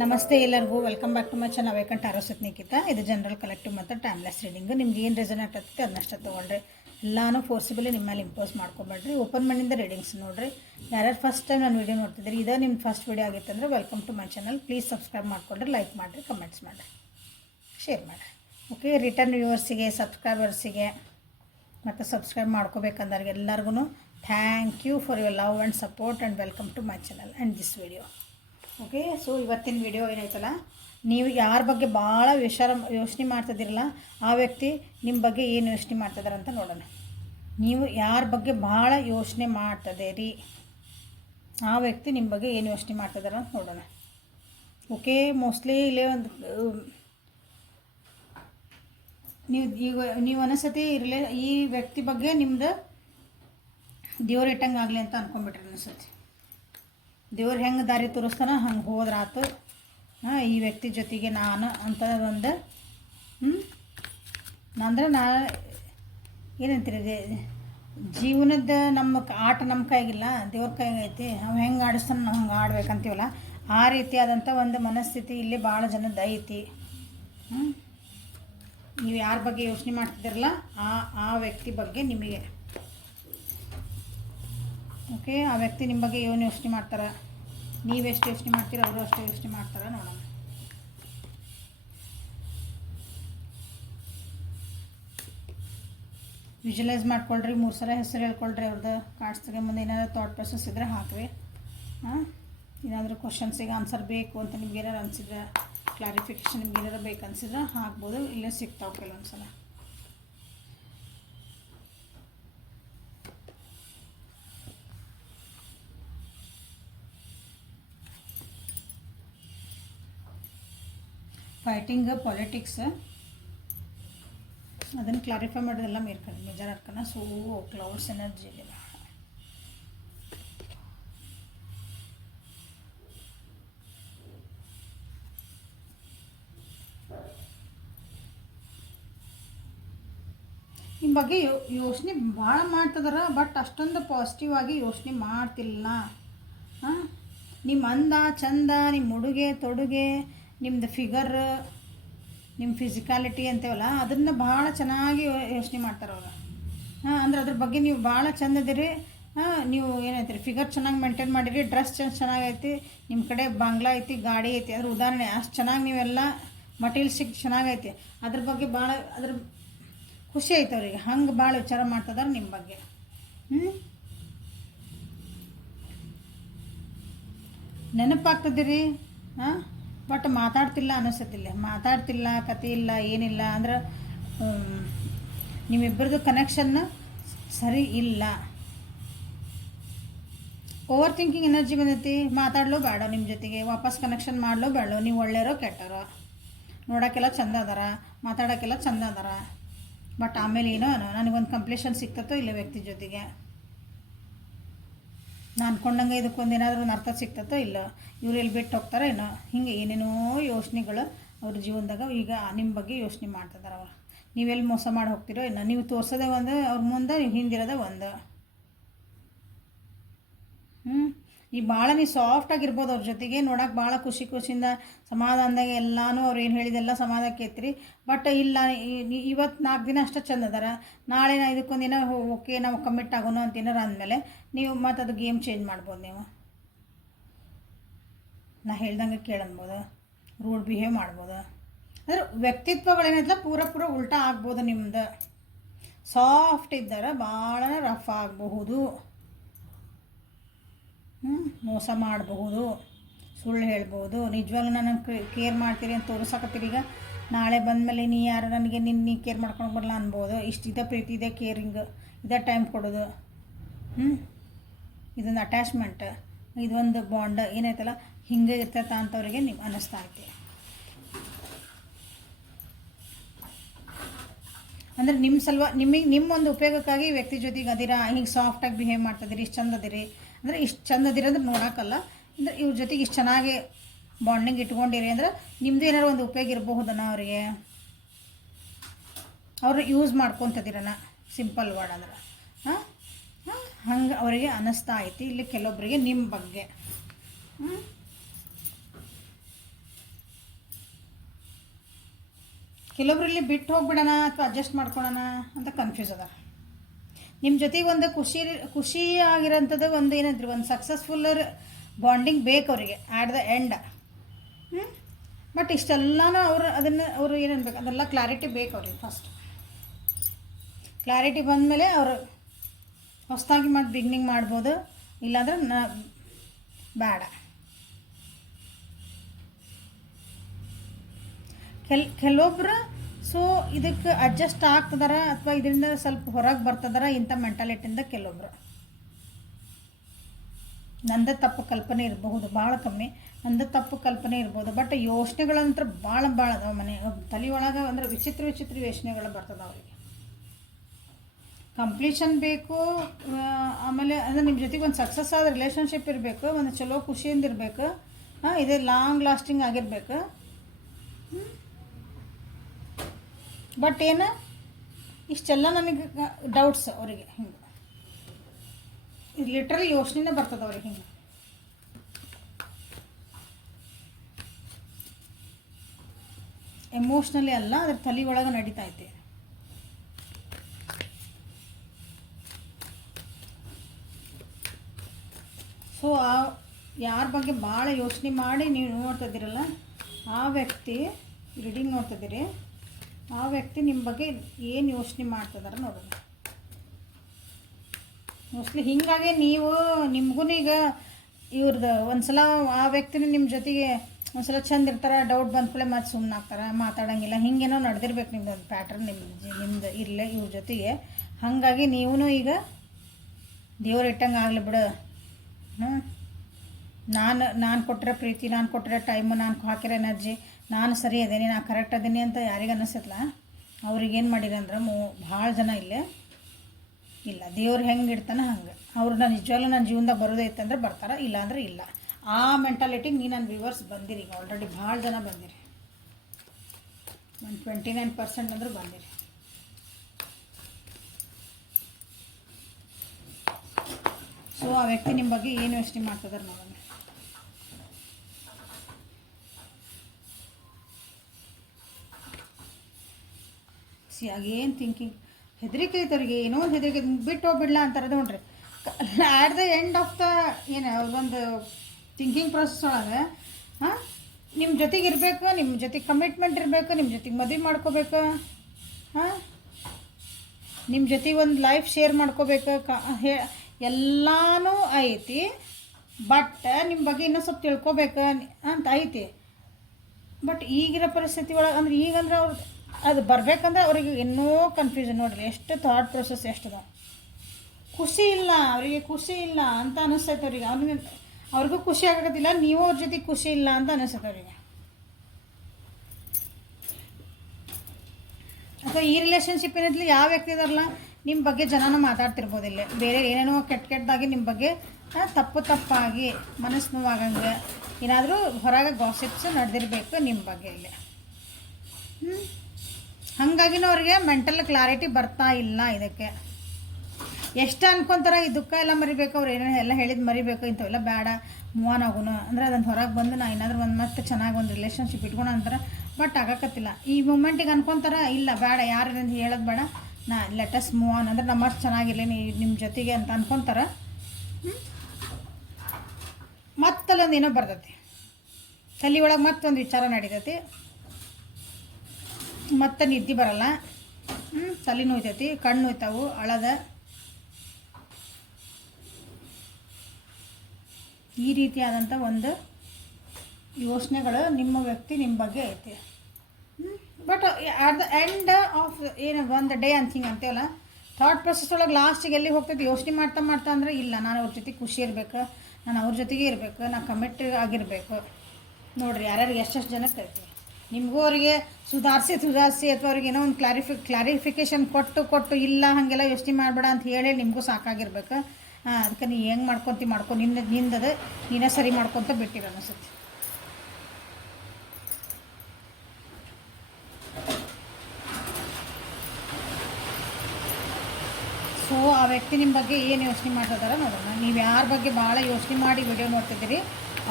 ನಮಸ್ತೆ ಎಲ್ಲರಿಗೂ welcome back to my channel ಅವೇಕಂಟ್ ಆರೋಸತ್ ನಿಖಿತಾ. ಇದು ಜನರಲ್ ಕಲೆಕ್ಟಿವ್ ಮತ್ತು ಟೈಮ್ಲೆಸ್ ರೀಡಿಂಗ್. ನಿಮ್ಗೆ ಏನು ರೆಸನೇಟ್ ಆಗ್ತೈತೆ ಅದನ್ನಷ್ಟೇ ತೊಗೊಳ್ರಿ. ಎಲ್ಲಾನು ಫೋರ್ಸಿಬಲಿ ನಿಮ್ಮ ಮೇಲೆ ಇಂಪೋಸ್ ಮಾಡ್ಕೊಬೇಡ್ರಿ. ಓಪನ್ ಮೈಂಡಿಂದ ರೀಡಿಂಗ್ಸ್ ನೋಡಿರಿ. ಯಾರ್ಯಾರು ಫಸ್ಟ್ ಟೈಮ್ ನಾನು ವೀಡಿಯೋ ನೋಡ್ತಿದ್ದೀರಿ, ಇದು ನಿಮ್ಮ ಫಸ್ಟ್ ವೀಡಿಯೋ ಆಗಿತ್ತು ಅಂದರೆ welcome to my channel. Please subscribe ಮಾಡಿಕೊಂಡ್ರೆ ಲೈಕ್ ಮಾಡಿರಿ, ಕಮೆಂಟ್ಸ್ ಮಾಡಿರಿ, ಶೇರ್ ಮಾಡಿರಿ. ಓಕೆ, ರಿಟರ್ನ್ ವ್ಯೂವರ್ಸಿಗೆ, ಸಬ್ಸ್ಕ್ರೈಬರ್ಸಿಗೆ ಮತ್ತು ಸಬ್ಸ್ಕ್ರೈಬ್ ಮಾಡ್ಕೋಬೇಕಂದವ್ರಿಗೆ ಎಲ್ಲರಿಗೂ thank you for your love and support and welcome to my channel and this video. Okay, so ಇವತ್ತಿನ ವಿಡಿಯೋ ಏನಾಯ್ತಲ್ಲ, ನೀವು ಯಾರ ಬಗ್ಗೆ ಭಾಳ ಯೋಚನೆ ಮಾಡ್ತಿದ್ದೀರಲ್ಲ ಆ ವ್ಯಕ್ತಿ ನಿಮ್ಮ ಬಗ್ಗೆ ಏನು ಯೋಚನೆ ಮಾಡ್ತಿದ್ದಾರೆ ಅಂತ ನೋಡೋಣ. ನೀವು ಯಾರ ಬಗ್ಗೆ ಭಾಳ ಯೋಚನೆ ಮಾಡ್ತಿದ್ದೀರಿ, ಆ ವ್ಯಕ್ತಿ ನಿಮ್ಮ ಬಗ್ಗೆ ಏನು ಯೋಚನೆ ಮಾಡ್ತಿದ್ದಾರೆ ಅಂತ ನೋಡೋಣ. ಓಕೆ, ಮೋಸ್ಟ್ಲಿ ಇಲ್ಲೇ ಒಂದು ನೀವು ಅನಿಸತಿ ಇರಲಿ ಈ ವ್ಯಕ್ತಿ ಬಗ್ಗೆ ನಿಮ್ದು ದೇವ್ರು ಇಟ್ಟಂಗೆ ಆಗಲಿ ಅಂತ ಅಂದ್ಕೊಂಡ್ಬಿಟ್ರಿ ಅನಿಸತಿ. ದೇವ್ರು ಹೆಂಗೆ ದಾರಿ ತೋರಿಸ್ತಾನ ಹಂಗೆ ಹೋದ್ರಾತು. ಈ ವ್ಯಕ್ತಿ ಜೊತೆಗೆ ನಾನು ಅಂತ ಒಂದು ಅಂದ್ರೆ ಏನಂತೀರಿ, ಜೀವನದ ನಮ್ಮ ಆಟ ನಮ್ಮ ಕೈಗಿಲ್ಲ, ದೇವ್ರ ಕೈಗೈತಿ. ನಾವು ಹೆಂಗೆ ಆಡಿಸ್ತಾನೆ ನಾವು ಹಂಗೆ ಆಡ್ಬೇಕಂತೀವಲ್ಲ, ಆ ರೀತಿಯಾದಂಥ ಒಂದು ಮನಸ್ಥಿತಿ ಇಲ್ಲಿ ಭಾಳ ಜನದ ಐತಿ. ನೀವು ಯಾರ ಬಗ್ಗೆ ಯೋಚನೆ ಮಾಡ್ತಿದ್ದೀರಲ್ಲ ಆ ವ್ಯಕ್ತಿ ಬಗ್ಗೆ ನಿಮಗೆ. ಓಕೆ, ಆ ವ್ಯಕ್ತಿ ನಿಮ್ಮ ಬಗ್ಗೆ ಏನು ಯೋಚನೆ ಮಾಡ್ತಾರೆ, ನೀವೆಷ್ಟು ಯೋಚನೆ ಮಾಡ್ತೀರ ಅವರು ಅಷ್ಟು ಯೋಚನೆ ಮಾಡ್ತಾರೆ ನೋಡೋಣ. ವಿಜುವಲೈಸ್ ಮಾಡ್ಕೊಳ್ರಿ, 3 ಸಲ ಹೆಸರು ಹೇಳ್ಕೊಳ್ರಿ ಅವ್ರದ್ದು. ಕಾರ್ಡ್ಸ್ಗೆ ಮುಂದೆ ಏನಾದರೂ ಥಾಟ್ ಪ್ರೊಸೆಸ್ ಇದ್ದರೆ ಹಾಕ್ರಿ. ಏನಾದರೂ ಕ್ವಶನ್ಸಿಗೆ ಆನ್ಸರ್ ಬೇಕು ಅಂತ ನಿಮ್ಗೆ ಏನಾರು ಅನಿಸಿದ್ರೆ, ಕ್ಲಾರಿಫಿಕೇಷನ್ ನಿಮ್ಗೆ ಏನಾರು ಬೇಕು ಅನಿಸಿದ್ರೆ ಹಾಕ್ಬೋದು. ಇಲ್ಲೇ ಸಿಗ್ತಾವೆ ಕೆಲವೊಂದು ಸಲ. ಫೈಟಿಂಗ್, ಪಾಲಿಟಿಕ್ಸ್ ಅದನ್ನು ಕ್ಲಾರಿಫೈ ಮಾಡೋದೆಲ್ಲ ಮೇಜರ್ ಅರ್ಕನ. ಸೊ ಕ್ಲೌಡ್ಸ್ ಎನರ್ಜಿ ಇದೆ. ನಿಮ್ಮ ಬಗ್ಗೆ ಯೋಚನೆ ಭಾಳ ಮಾಡ್ತಿದಾರ, ಬಟ್ ಅಷ್ಟೊಂದು ಪಾಸಿಟಿವ್ ಆಗಿ ಯೋಚನೆ ಮಾಡ್ತಿಲ್ಲ. ನಿಮ್ಮ ಅಂದ ಚಂದ, ನಿಮ್ಮ ಉಡುಗೆ ತೊಡುಗೆ, ನಿಮ್ಮದು ಫಿಗರ್, ನಿಮ್ಮ ಫಿಸಿಕಾಲಿಟಿ ಅಂತೇವಲ್ಲ ಅದನ್ನು ಭಾಳ ಚೆನ್ನಾಗಿ ಯೋಚನೆ ಮಾಡ್ತಾರೆ ಅವ್ರು. ಅಂದ್ರೆ ಅದ್ರ ಬಗ್ಗೆ ನೀವು ಭಾಳ ಚಂದದಿರಿ. ನೀವು ಏನೈತಿ ಫಿಗರ್ ಚೆನ್ನಾಗಿ ಮೇಂಟೈನ್ ಮಾಡಿರಿ, ಡ್ರೆಸ್ ಚೆನ್ನಾಗೈತಿ, ನಿಮ್ಮ ಕಡೆ ಬಂಗ್ಲಾ ಐತಿ, ಗಾಡಿ ಐತಿ. ಅದ್ರ ಉದಾಹರಣೆ ಅಷ್ಟು ಚೆನ್ನಾಗಿ ನೀವೆಲ್ಲ ಮಟೀರಿಯಲ್ಸಿಗೆ ಚೆನ್ನಾಗೈತಿ. ಅದ್ರ ಬಗ್ಗೆ ಭಾಳ ಅದ್ರ ಖುಷಿ ಐತೆ ಅವ್ರಿಗೆ. ಹಂಗೆ ಭಾಳ ವಿಚಾರ ಮಾಡ್ತಿದಾರೆ ನಿಮ್ಮ ಬಗ್ಗೆ. ನೆನಪಾಗ್ತದಿರಿ, ಬಟ್ ಮಾತಾಡ್ತಿಲ್ಲ ಅನಿಸತ್ತಿಲ್ಲ, ಮಾತಾಡ್ತಿಲ್ಲ, ಕತೆ ಇಲ್ಲ, ಏನಿಲ್ಲ. ಅಂದ್ರೆ ನಿಮ್ಮಿಬ್ಬರದು ಕನೆಕ್ಷನ್ ಸರಿ ಇಲ್ಲ. ಓವರ್ ಥಿಂಕಿಂಗ್ ಎನರ್ಜಿ ಬಂದೈತಿ. ಮಾತಾಡಲೋ ಬೇಡ ನಿಮ್ಮ ಜೊತೆಗೆ, ವಾಪಸ್ ಕನೆಕ್ಷನ್ ಮಾಡಲೋ ಬೇಡ. ನೀವು ಒಳ್ಳೆಯರೋ ಕೆಟ್ಟರೋ, ನೋಡೋಕ್ಕೆಲ್ಲ ಚಂದ ಅದಾರ, ಮಾತಾಡೋಕ್ಕೆಲ್ಲ ಚಂದ ಅದಾರ, ಬಟ್ ಆಮೇಲೆ ಏನೋ ನನಗೊಂದು ಕಂಪ್ಲೀಷನ್ ಸಿಗ್ತತ್ತೋ ಇಲ್ಲ ವ್ಯಕ್ತಿ ಜೊತೆಗೆ, ನಾನು ಅನ್ಕೊಂಡಂಗೆ ಇದಕ್ಕೊಂದು ಏನಾದರೂ ಒಂದು ಅರ್ಥ ಸಿಗ್ತತ್ತೋ ಇಲ್ಲ, ಇವ್ರು ಎಲ್ಲಿ ಬಿಟ್ಟು ಹೋಗ್ತಾರೋ ಏನೋ. ಹಿಂಗೆ ಏನೇನೋ ಯೋಚನೆಗಳು ಅವ್ರ ಜೀವನದಾಗ ಈಗ ನಿಮ್ಮ ಬಗ್ಗೆ ಯೋಚನೆ ಮಾಡ್ತಿದ್ದಾರೆ ಅವ್ರು. ನೀವೆಲ್ಲಿ ಮೋಸ ಮಾಡಿ ಹೋಗ್ತಿರೋ ಏನೋ. ನೀವು ತೋರಿಸೋದೇ ಒಂದು, ಅವ್ರ ಮುಂದೆ ನೀವು ಹಿಂದಿರೋದೇ ಒಂದು. ಈ ಭಾಳ ನೀವು ಸಾಫ್ಟಾಗಿರ್ಬೋದು ಅವ್ರ ಜೊತೆಗೆ, ನೋಡೋಕೆ ಭಾಳ ಖುಷಿಯಿಂದ ಸಮಾಧಾನದಾಗ ಎಲ್ಲನೂ ಅವ್ರು ಏನು ಹೇಳಿದೆಲ್ಲ ಸಮಾಧಾನಕ್ಕೆ ಐತ್ರಿ. ಬಟ್ ಇಲ್ಲ, ಇವತ್ತು 4 ದಿನ ಅಷ್ಟೇ ಚಂದ ಅದಾರ, ನಾಳೆ ಇದಕ್ಕೊಂದಿನ ಓಕೆ ನಾವು ಕಮಿಟ್ ಆಗೋಣ ಅಂತ ಏನಾರು ಅಂದಮೇಲೆ ನೀವು ಮತ್ತು ಅದು ಗೇಮ್ ಚೇಂಜ್ ಮಾಡ್ಬೋದು. ನೀವು ನಾ ಹೇಳ್ದಂಗೆ ಕೇಳನ್ಬೋದು, ರೂಡ್ ಬಿಹೇವ್ ಮಾಡ್ಬೋದು. ಅಂದ್ರೆ ವ್ಯಕ್ತಿತ್ವಗಳೇನಿಲ್ಲ ಪೂರ ಉಲ್ಟಾ ಆಗ್ಬೋದು. ನಿಮ್ದು ಸಾಫ್ಟ್ ಇದ್ದಾರೆ, ಭಾಳ ರಫ್ ಆಗಬಹುದು, ಮೋಸ ಮಾಡಬಹುದು, ಸುಳ್ಳು ಹೇಳ್ಬೋದು. ನಿಜವಾಗ್ಲೂ ನಾನು ಕೇರ್ ಮಾಡ್ತೀರಿ ಅಂತ ತೋರಿಸಕತ್ತೀರಿ. ಈಗ ನಾಳೆ ಬಂದಮೇಲೆ ನೀ ಯಾರು ನನಗೆ ನೀ ಕೇರ್ ಮಾಡ್ಕೊಂಡು ಬರಲ್ಲ ಅನ್ಬೋದು. ಇದೇ ಪ್ರೀತಿ, ಇದೆ ಕೇರಿಂಗ್, ಇದೇ ಟೈಮ್ ಕೊಡೋದು. ಇದೊಂದು ಅಟ್ಯಾಚ್ಮೆಂಟ್, ಇದೊಂದು ಬಾಂಡ್ ಏನೈತಲ್ಲ ಹಿಂಗೆ ಇರ್ತೈತ ಅಂತವ್ರಿಗೆ ನೀವು ಅನ್ನಿಸ್ತಾ ಐತಿ. ಅಂದರೆ ನಿಮ್ಮ ನಿಮ್ಮೊಂದು ಉಪಯೋಗಕ್ಕಾಗಿ ವ್ಯಕ್ತಿ ಜೊತೆಗೆ ಅದಿರಾ, ಹಿಂಗೆ ಸಾಫ್ಟಾಗಿ ಬಿಹೇವ್ ಮಾಡ್ತಿದ್ದೀರಿ, ಇಷ್ಟು ಚಂದ ಅದಿರಿ. ಅಂದರೆ ಇಷ್ಟು ಚಂದ ಅದಿರಿ ಅಂದ್ರೆ ನೋಡೋಕ್ಕಲ್ಲ, ಅಂದರೆ ಇವ್ರ ಜೊತೆಗೆ ಇಷ್ಟು ಚೆನ್ನಾಗಿ ಬಾಂಡಿಂಗ್ ಇಟ್ಕೊಂಡಿರಿ ಅಂದ್ರೆ ನಿಮ್ಮದು ಏನಾರು ಒಂದು ಉಪಯೋಗ ಇರಬಹುದನ ಅವರಿಗೆ. ಅವ್ರು ಯೂಸ್ ಮಾಡ್ಕೊತಿದ್ದೀರನ, ಸಿಂಪಲ್ ವರ್ಡ್ ಅಂದ್ರೆ. ಹಂಗೆ ಅವರಿಗೆ ಅನ್ನಿಸ್ತಾ ಐತಿ ಇಲ್ಲಿ ಕೆಲವೊಬ್ಬರಿಗೆ ನಿಮ್ಮ ಬಗ್ಗೆ. ಕೆಲವೊಬ್ಬರಲ್ಲಿ ಬಿಟ್ಟು ಹೋಗ್ಬಿಡೋಣ ಅಥವಾ ಅಡ್ಜಸ್ಟ್ ಮಾಡ್ಕೊಳ್ಳೋಣ ಅಂತ ಕನ್ಫ್ಯೂಸ್ ಅದ. ನಿಮ್ಮ ಜೊತೆಗೆ ಒಂದು ಖುಷಿ ಆಗಿರೋಂಥದ್ದು ಒಂದು ಏನಂದ್ರೆ ಒಂದು ಸಕ್ಸಸ್ಫುಲ್ ಬಾಂಡಿಂಗ್ ಬೇಕು ಅವರಿಗೆ ಆಟ್ ದ ಎಂಡ್. ಬಟ್ ಇಷ್ಟೆಲ್ಲನೂ ಅವರು ಏನನ್ಬೇಕು ಅದೆಲ್ಲ ಕ್ಲಾರಿಟಿ ಬೇಕು ಅವ್ರಿಗೆ. ಫಸ್ಟ್ ಕ್ಲಾರಿಟಿ ಬಂದಮೇಲೆ ಅವರು ಹೊಸದಾಗಿ ಮತ್ತು ಬಿಗ್ನಿಂಗ್ ಮಾಡ್ಬೋದು, ಇಲ್ಲಾಂದ್ರೆ ಬೇಡ. ಕೆಲವೊಬ್ರು ಸೊ ಇದಕ್ಕೆ ಅಡ್ಜಸ್ಟ್ ಆಗ್ತದಾರ ಅಥವಾ ಇದರಿಂದ ಸ್ವಲ್ಪ ಹೊರಗೆ ಬರ್ತದಾರ ಇಂಥ ಮೆಂಟಾಲಿಟಿಯಿಂದ. ಕೆಲವೊಬ್ರು ನಂದು ತಪ್ಪು ಕಲ್ಪನೆ ಇರಬಹುದು, ಭಾಳ ಕಮ್ಮಿ ನಂದು ತಪ್ಪು ಕಲ್ಪನೆ ಇರ್ಬೋದು. ಬಟ್ ಯೋಚನೆಗಳಂತ್ರ ಭಾಳ ಅದಾವ ಮನೆ ತಲೆ ಒಳಗೆ. ಅಂದ್ರೆ ವಿಚಿತ್ರ ಯೋಚನೆಗಳು ಬರ್ತದೆ ಅವರಿಗೆ. ಕಂಪ್ಲೀಷನ್ ಬೇಕು, ಆಮೇಲೆ ಅಂದರೆ ನಿಮ್ಮ ಜೊತೆಗೆ ಒಂದು ಸಕ್ಸಸ್ ಆದ ರಿಲೇಷನ್ಶಿಪ್ ಇರಬೇಕು, ಒಂದು ಚಲೋ ಖುಷಿಯಿಂದ ಇರಬೇಕು, ಇದೇ ಲಾಂಗ್ ಲಾಸ್ಟಿಂಗ್ ಆಗಿರ್ಬೇಕು. ಬಟ್ ಏನು ಇಷ್ಟೆಲ್ಲ ನನಗೆ ಡೌಟ್ಸ್ ಅವರಿಗೆ. ಹಿಂಗೆ ಇದು ಲಿಟ್ರಲಿ ಯೋಚನೆ ಬರ್ತದೆ ಅವ್ರಿಗೆ. ಹಿಂಗೆ ಎಮೋಷ್ನಲಿ ಅಲ್ಲ, ಅದ್ರ ತಲೆ ಒಳಗೆ ನಡೀತೈತೆ. ಸೊ ಯಾರ ಬಗ್ಗೆ ಭಾಳ ಯೋಚನೆ ಮಾಡಿ ನೀವು ನೋಡ್ತಿದ್ದೀರಲ್ಲ ಆ ವ್ಯಕ್ತಿ, ರೀಡಿಂಗ್ ನೋಡ್ತಿದ್ದೀರಿ, ಆ ವ್ಯಕ್ತಿ ನಿಮ್ಮ ಬಗ್ಗೆ ಏನು ಯೋಚನೆ ಮಾಡ್ತಿದಾರೆ ನೋಡೋಣ. ಮೋಸ್ಟ್ಲಿ ಹೀಗಾಗಿ ನಿಮಗೂ ಈಗ ಇವ್ರದ್ದು ಒಂದ್ಸಲ ಆ ವ್ಯಕ್ತಿನ ನಿಮ್ಮ ಜೊತೆಗೆ ಒಂದ್ಸಲ ಚಂದ ಇರ್ತಾರೆ, ಡೌಟ್ ಬಂದ್ಕೊಳ್ಳೆ ಮತ್ತು ಸುಮ್ಮನೆ ಆಗ್ತಾರೆ, ಮಾತಾಡೋಂಗಿಲ್ಲ, ಹಿಂಗೇನೋ ನಡೆದಿರ್ಬೇಕು ನಿಮ್ದು ಒಂದು ಪ್ಯಾಟ್ರನ್ ನಿಮ್ದು ಇರಲೇ ಇವ್ರ ಜೊತೆಗೆ. ಹಾಗಾಗಿ ನೀವೂ ಈಗ ದೇವ್ರು ಇಟ್ಟಂಗೆ ಆಗಲಿ ಬಿಡು, ನಾನು ಕೊಟ್ಟಿರೋ ಪ್ರೀತಿ, ನಾನು ಕೊಟ್ಟಿರೋ ಟೈಮು, ನಾನು ಹಾಕಿರೋ ಎನರ್ಜಿ, ನಾನು ಸರಿ ಅದೇನಿ, ನಾನು ಕರೆಕ್ಟ್ ಅದೇನಿ ಅಂತ ಯಾರಿಗೆ ಅನ್ನಿಸತ್ತಲ್ಲ ಅವ್ರಿಗೇನು ಮಾಡಿರಂದ್ರೆ ಭಾಳ ಜನ ಇಲ್ಲೇ ಇಲ್ಲ. ದೇವ್ರು ಹೆಂಗೆ ಇಡ್ತಾನೆ ಹಂಗೆ ಅವ್ರನ್ನ ನಿಜವಾಗ್ಲೂ ನನ್ನ ಜೀವನದಾಗ ಬರೋದೈತೆ ಅಂದ್ರೆ ಬರ್ತಾರೆ, ಇಲ್ಲ ಅಂದ್ರೆ ಇಲ್ಲ. ಆ ಮೆಂಟಾಲಿಟಿಗೆ ನೀ ನನ್ನ ವ್ಯೂವರ್ಸ್ ಬಂದಿರಿ. ಈಗ ಆಲ್ರೆಡಿ ಭಾಳ ಜನ ಬಂದಿರಿ, ಒಂದು 29% ಅಂದ್ರೆ ಬಂದಿರಿ. ಸೊ ಆ ವ್ಯಕ್ತಿ ನಿಮ್ಮ ಬಗ್ಗೆ ಏನು ಯೋಚನೆ ಮಾಡ್ತಿದಾರೆ ನೋಡೋಣ. ಆಗೇನು ಥಿಂಕಿಂಗ್, ಹೆದರಿಕೆ ಐತವ್ರಿಗೆ, ಏನೋ ಒಂದು ಹೆದರಿಕೆ, ಬಿಟ್ಟು ಹೋಗ್ಬಿಡ್ಲಾ ಅಂತಾರದ ನೋಡ್ರಿ. At the end of the ಏನು ಒಂದು ಥಿಂಕಿಂಗ್ ಪ್ರೊಸೆಸ್ ಒಳಗೆ ನಿಮ್ಮ ಜೊತೆಗೆ ಇರಬೇಕು, ನಿಮ್ಮ ಜೊತೆಗೆ ಕಮಿಟ್ಮೆಂಟ್ ಇರಬೇಕು, ನಿಮ್ಮ ಜೊತೆಗೆ ಮದುವೆ ಮಾಡ್ಕೋಬೇಕು, ನಿಮ್ಮ ಜೊತೆಗೆ ಒಂದು ಲೈಫ್ ಶೇರ್ ಮಾಡ್ಕೋಬೇಕು, ಎಲ್ಲನೂ ಐತಿ. ಬಟ್ ನಿಮ್ಮ ಬಗ್ಗೆ ಇನ್ನೂ ಸ್ವಲ್ಪ ತಿಳ್ಕೊಬೇಕು ಅಂತ ಐತಿ. ಬಟ್ ಈಗಿರೋ ಪರಿಸ್ಥಿತಿ ಒಳಗೆ ಅಂದ್ರೆ ಈಗಂದ್ರೆ ಅವ್ರು ಅದು ಬರಬೇಕಂದ್ರೆ ಅವ್ರಿಗೆ ಇನ್ನೂ ಕನ್ಫ್ಯೂಷನ್. ನೋಡಿರಿ ಎಷ್ಟು ಥಾಟ್ ಪ್ರೊಸೆಸ್ ಎಷ್ಟದ. ಖುಷಿ ಇಲ್ಲ ಅವರಿಗೆ, ಖುಷಿ ಇಲ್ಲ ಅಂತ ಅನಿಸ್ತೈತೆ ಅವ್ರಿಗೆ. ಅವ್ರಿಗೂ ಖುಷಿ ಆಗತ್ತಿಲ್ಲ, ನೀವು ಅವ್ರ ಜೊತೆಗೆ ಖುಷಿ ಇಲ್ಲ ಅಂತ ಅನಿಸ್ತೈತೆ ಅವ್ರಿಗೆ. ಅಥವಾ ಈ ರಿಲೇಷನ್ಶಿಪ್ ಏನಿದ್ಲಿ ಯಾವ ವ್ಯಕ್ತಿ ಇದಾರಲ್ಲ ನಿಮ್ಮ ಬಗ್ಗೆ ಜನನೂ ಮಾತಾಡ್ತಿರ್ಬೋದಿಲ್ಲ, ಬೇರೆ ಏನೇನೋ ಕೆಟ್ಟದಾಗಿ ನಿಮ್ಮ ಬಗ್ಗೆ ತಪ್ಪಾಗಿ ಮನಸ್ಸು ನೋವಾಗಂಗೆ ಏನಾದರೂ ಹೊರಗೆ ಗಾಸಿಪ್ಸ್ ನಡೆದಿರಬೇಕು ನಿಮ್ಮ ಬಗ್ಗೆ ಇಲ್ಲಿ. ಹಾಗಾಗಿನೂ ಅವ್ರಿಗೆ ಮೆಂಟಲ್ ಕ್ಲಾರಿಟಿ ಬರ್ತಾ ಇಲ್ಲ. ಇದಕ್ಕೆ ಎಷ್ಟು ಅನ್ಕೊತಾರೆ, ಈ ದುಃಖ ಎಲ್ಲ ಮರಿಬೇಕು, ಅವ್ರು ಏನೇನು ಎಲ್ಲ ಹೇಳಿದ್ದು ಮರಿಬೇಕು, ಇಂಥವೆಲ್ಲ ಬೇಡ, ಮೂವ್ ಆನ್ ಆಗೋನು ಅಂದರೆ ಅದನ್ನು ಹೊರಗೆ ಬಂದು ನಾ ಏನಾದರೂ ಒಂದು ಮತ್ತೆ ಚೆನ್ನಾಗಿ ಒಂದು ರಿಲೇಷನ್ಶಿಪ್ ಇಟ್ಕೊಳ ಅಂತಾರೆ. ಬಟ್ ಆಗಕತ್ತಿಲ್ಲ. ಈ ಮೂಮೆಂಟಿಗೆ ಅನ್ಕೊತಾರೆ, ಇಲ್ಲ ಬೇಡ, ಯಾರು ಹೇಳೋದು ಬೇಡ, ನಾ ಲೆಟಸ್ ಮೂವ್ ಆನ್ ಅಂದ್ರೆ ನಮ್ಮ ಅಷ್ಟು ಚೆನ್ನಾಗಿರಲಿ ನಿಮ್ಮ ಜೊತೆಗೆ ಅಂತ ಅನ್ಕೊತಾರೆ. ಮತ್ತಲ್ಲೊಂದು ಏನೋ ಬರ್ತೈತಿ ತಲೆ ಒಳಗೆ, ಮತ್ತೊಂದು ವಿಚಾರ ನಡೀತೈತಿ, ಮತ್ತೆ ನಿದ್ದೆ ಬರಲ್ಲ, ತಲೆ ನೋಯ್ತೈತಿ, ಕಣ್ಣು ನೋಯ್ತಾವು, ಅಳದ, ಈ ರೀತಿಯಾದಂಥ ಒಂದು ಯೋಚನೆಗಳು ನಿಮ್ಮ ವ್ಯಕ್ತಿ ನಿಮ್ಮ ಬಗ್ಗೆ ಐತಿ. But at the end of ಏನು ಒಂದು ಡೇ ಅಂತ ಹಿಂಗೆ ಅಂತೀವಲ್ಲ, ಥಾಟ್ ಪ್ರೊಸೆಸ್ ಒಳಗೆ ಲಾಸ್ಟಿಗೆ ಎಲ್ಲಿ ಹೋಗ್ತೈತಿ ಯೋಚನೆ ಮಾಡ್ತಾ ಅಂದ್ರೆ ಇಲ್ಲ, ನಾನು ಅವ್ರ ಜೊತೆಗೆ ಖುಷಿ ಇರಬೇಕು, ನಾನು ಅವ್ರ ಜೊತೆಗೆ ಇರಬೇಕು, ನಾನು ಕಮಿಟ್ ಆಗಿರಬೇಕು. ನೋಡಿರಿ ಯಾರ್ಯಾರಿಗೆ ಎಷ್ಟೆಷ್ಟು ಜನಕ್ಕೆ ಐತಿ. ನಿಮಗೂ ಅವರಿಗೆ ಸುಧಾರಿಸಿ ಅಥವಾ ಅವ್ರಿಗೆ ಏನೋ ಒಂದು ಕ್ಲಾರಿಫಿಕೇಷನ್ ಕೊಟ್ಟು ಇಲ್ಲ ಹಾಗೆಲ್ಲ ಯೋಚನೆ ಮಾಡಬೇಡ ಅಂತ ಹೇಳಿ ನಿಮಗೂ ಸಾಕಾಗಿರ್ಬೇಕು. ಅದಕ್ಕೆ ನೀ ಹೆಂಗೆ ಮಾಡ್ಕೊ ನಿಂದದ ನೀನೇ ಸರಿ ಮಾಡ್ಕೊತ ಬಿಟ್ಟಿರೋ ಅನಿಸುತ್ತೆ. ಸೊ ಆ ವ್ಯಕ್ತಿ ನಿಮ್ಮ ಬಗ್ಗೆ ಏನು ಯೋಚನೆ ಮಾಡ್ತಿದಾರೆ ನೋಡೋಣ. ನೀವು ಯಾರ ಬಗ್ಗೆ ಭಾಳ ಯೋಚನೆ ಮಾಡಿ ವಿಡಿಯೋ ನೋಡ್ತಿದ್ದೀರಿ,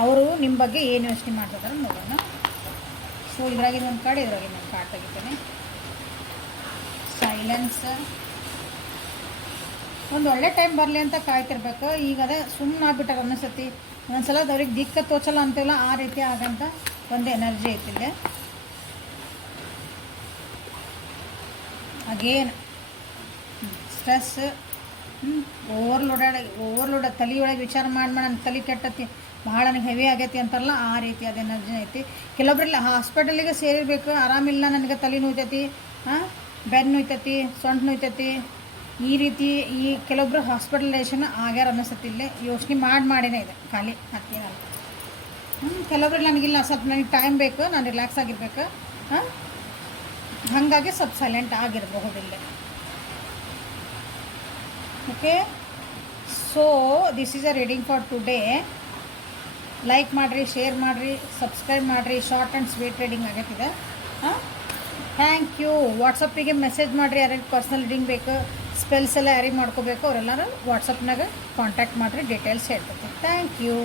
ಅವರು ನಿಮ್ಮ ಬಗ್ಗೆ ಏನು ಯೋಚನೆ ಮಾಡ್ತಿದಾರೆ ನೋಡೋಣ. ಸೊ ಇದ್ರಾಗಿನ ಒಂದು ಕಾರ್ಡ್, ಇದ್ರಾಗಿನ ಒಂದು ಕಾರ್ಡ್ ತೆಗಿತೇನೆ. ಸೈಲೆನ್ಸ್. ಒಂದು ಒಳ್ಳೆ ಟೈಮ್ ಬರಲಿ ಅಂತ ಕಾಯ್ತಿರ್ಬೇಕು. ಈಗ ಅದೇ ಸುಮ್ಮನೆ ಆಗ್ಬಿಟ್ಟಾರೆ ಅನ್ನಿಸತಿ. ಒಂದೊಂದ್ಸಲ ಅವ್ರಿಗೆ ದಿಕ್ಕ ತೋಚಲ್ಲ ಅಂತೀವಲ್ಲ, ಆ ರೀತಿ ಆಗಂತ ಒಂದು ಎನರ್ಜಿ ಐತಿದೆ. ಅಗೇನ್ ಸ್ಟ್ರೆಸ್, ಓವರ್ಲೋಡ್ ತಲೆಯೊಳಗೆ ವಿಚಾರ ಮಾಡಿ ನನ್ನ ತಲೆ ಕೆಟ್ಟತಿ, ಭಾಳ ನನಗೆ ಹೆವಿ ಆಗೈತಿ ಅಂತಾರಲ್ಲ, ಆ ರೀತಿಯಾದ ಎನರ್ಜಿ ಐತಿ. ಕೆಲವೊಬ್ಬರೆಲ್ಲ ಹಾಸ್ಪಿಟಲಿಗೆ ಸೇರಿರ್ಬೇಕು, ಆರಾಮಿಲ್ಲ, ನನಗೆ ತಲೆ ನೋಯ್ತೈತಿ, ಬೆನ್ನು ನೋಯ್ತೈತಿ, ಸೊಂಟ ನೋಯ್ತೈತಿ, ಈ ರೀತಿ ಕೆಲವೊಬ್ರು ಹಾಸ್ಪಿಟಲೈಸೇಷನ್ ಆಗ್ಯಾರ ಅನ್ನಿಸತ್ತಿಲ್ಲೇ. ಯೋಚನೆ ಮಾಡಿನೇ ಇದೆ ಖಾಲಿ ಹಾಕ್ತೀನಲ್ಲ. ಕೆಲವೊಬ್ರು ನನಗಿಲ್ಲ, ಸ್ವಲ್ಪ ನನಗೆ ಟೈಮ್ ಬೇಕು, ನಾನು ರಿಲ್ಯಾಕ್ಸ್ ಆಗಿರ್ಬೇಕು, ಹಾಗಾಗಿ ಸ್ವಲ್ಪ ಸೈಲೆಂಟ್ ಆಗಿರಬಹುದಿಲ್ಲ. Okay, so this is a reading for today. Like ಮಾಡಿರಿ, ಶೇರ್ ಮಾಡಿರಿ, ಸಬ್ಸ್ಕ್ರೈಬ್ ಮಾಡಿರಿ. ಶಾರ್ಟ್ ಆ್ಯಂಡ್ ಸ್ವೀಟ್ ರೀಡಿಂಗ್ ಆಗತ್ತಿದೆ. Thank you. ವಾಟ್ಸಪ್ಪಿಗೆ ಮೆಸೇಜ್ ಮಾಡಿರಿ, ಯಾರಿಗೆ ಪರ್ಸ್ನಲ್ ರೀಡಿಂಗ್ ಬೇಕು, ಸ್ಪೆಲ್ಸ್ ಎಲ್ಲ ಯಾರಿಗೆ ಮಾಡ್ಕೋಬೇಕು ಅವರೆಲ್ಲರೂ ವಾಟ್ಸಪ್ನಾಗ ಕಾಂಟ್ಯಾಕ್ಟ್ ಮಾಡಿರಿ, ಡೀಟೇಲ್ಸ್ ಹೇಳ್ತೀನಿ. Thank you.